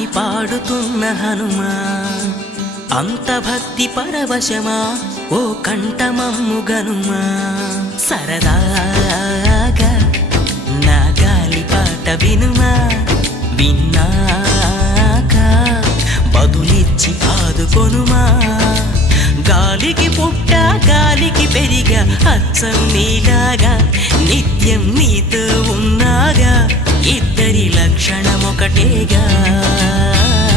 అని పాడుతున్న హనుమా అంత భక్తి పరవశమా ఓ కంఠమమ్ము గనుమా సరదాగా నా గాలి పాట వినుమా విన్నాక బదులిచ్చి ఆదుకొనుమా గాలికి పుట్ట గాలికి పెరిగా అచ్చం నీలాగా నిత్యం నీతో ఉన్నాగా ఇద్దరి లక్షణమొకటేగా